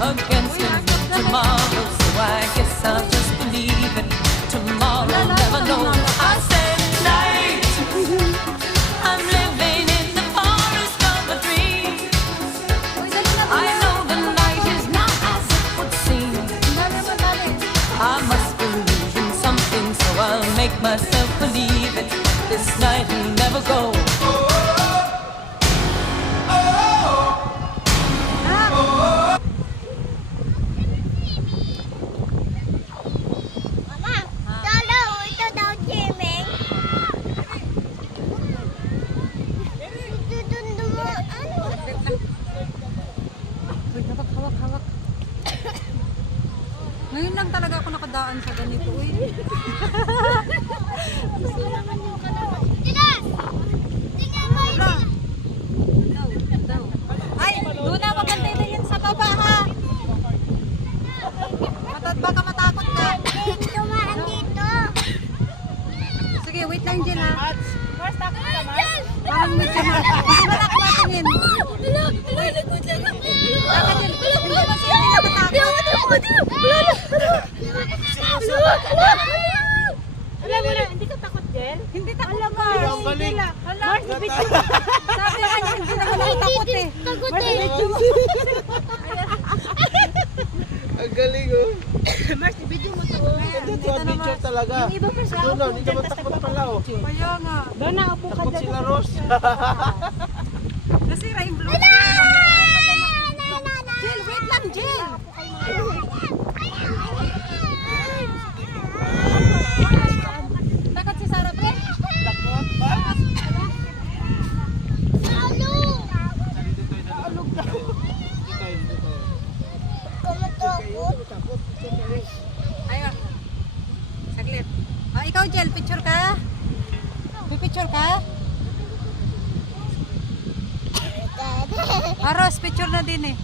against me tomorrow, so I guess I'll just believe it. Tomorrow, never know. I said tonight, I'm living in the forest of a dream. I know the night is not as it would seem. I must believe in something, so I'll make myself believe it. This night will never go. Hawak. Ngayon lang talaga ako nakadaan sa ganito, uy. Ay, doon na maganda din yan sa baba, ha? Baka matakot ka. Sige, wait lang dyan, ha? Mars, takot ka, Mars? Parang medyo malak natin yun. Alam mo na, hindi ka takot, Jen? Hindi takot ka. Ang galing. Mars, ibigay mo. Sabi nga niya, hindi naman ako takot eh. Ang galing, oh. Mars, ibigay mo to. Ito, adventure talaga. Yung iba pa siya. Doon na, hindi naman takot pala, oh. Kaya nga. Doon na, upo ka Takot dyan. sila, Rose. Nasira yung blue. Jill, wait lang, Jill. Takot si Sarah, pre. Takot pa? Ayo. Saglit. Ikaw, Jill, picture ka? Pipicture ka? Aros, picture na din eh.